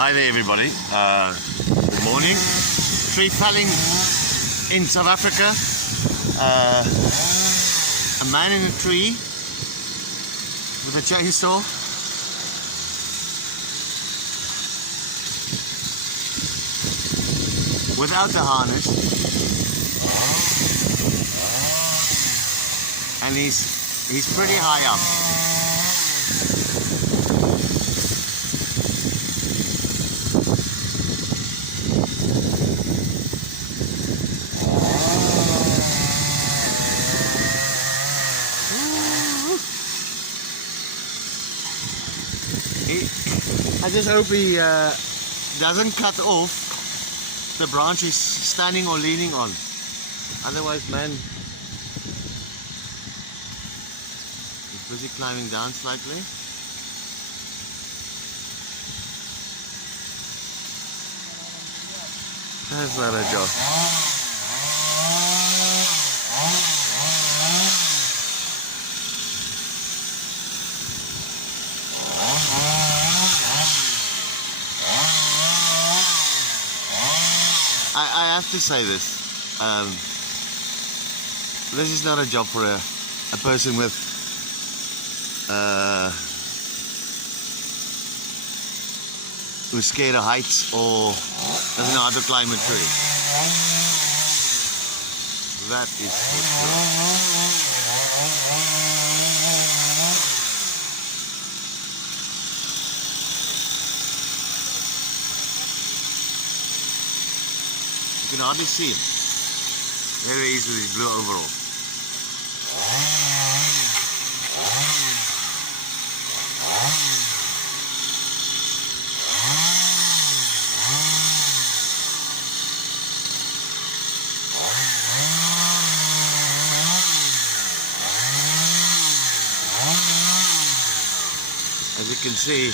Hi there everybody, good morning. Tree felling in South Africa. A man in a tree with a chainsaw. Without the harness. And he's pretty high up. I just hope he doesn't cut off the branch he's standing or leaning on. Otherwise, man, he's busy climbing down slightly. That's not a joke. I have to say this. This is not a job for a person with who's scared of heights or doesn't know how to climb a tree. That is for sure. You can hardly see him. There he is with his blue overall. As you can see,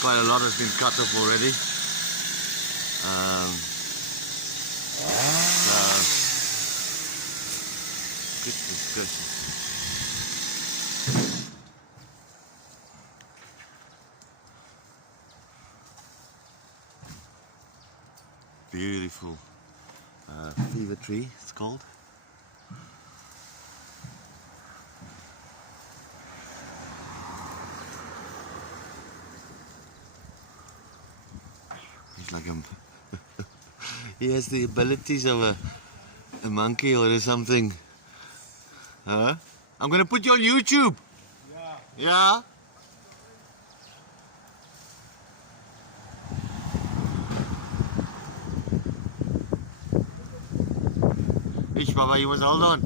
quite a lot has been cut off already. Goodness gracious. Beautiful fever tree, it's called. He's like he has the abilities of a monkey or something. Huh? I'm gonna put you on YouTube. Yeah. Ish, Baba, you must hold on.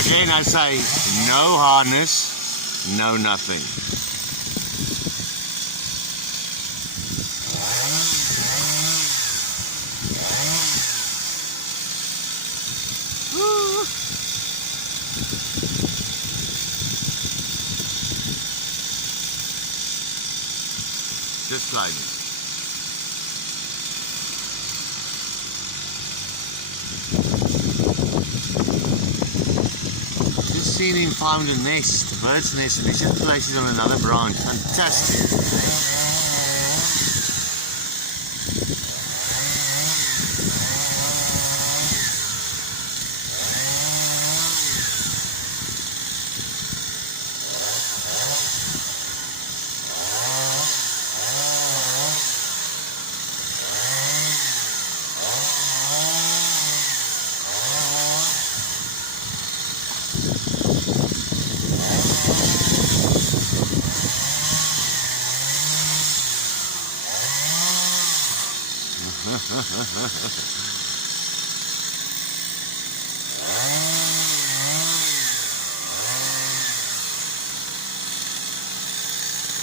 Again, I say, no harness, no nothing. Just sliding. Just seen him found a nest, a bird's nest, and he just places on another branch. Fantastic.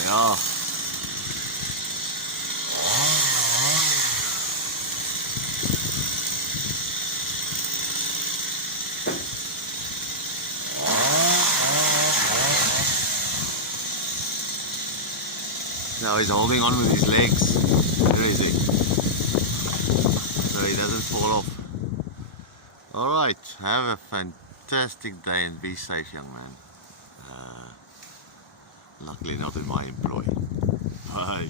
Ja. Now he's holding on with his legs. Where is he? So he doesn't fall off. Alright, have a fantastic day and be safe, young man. Luckily not in my employ. Bye.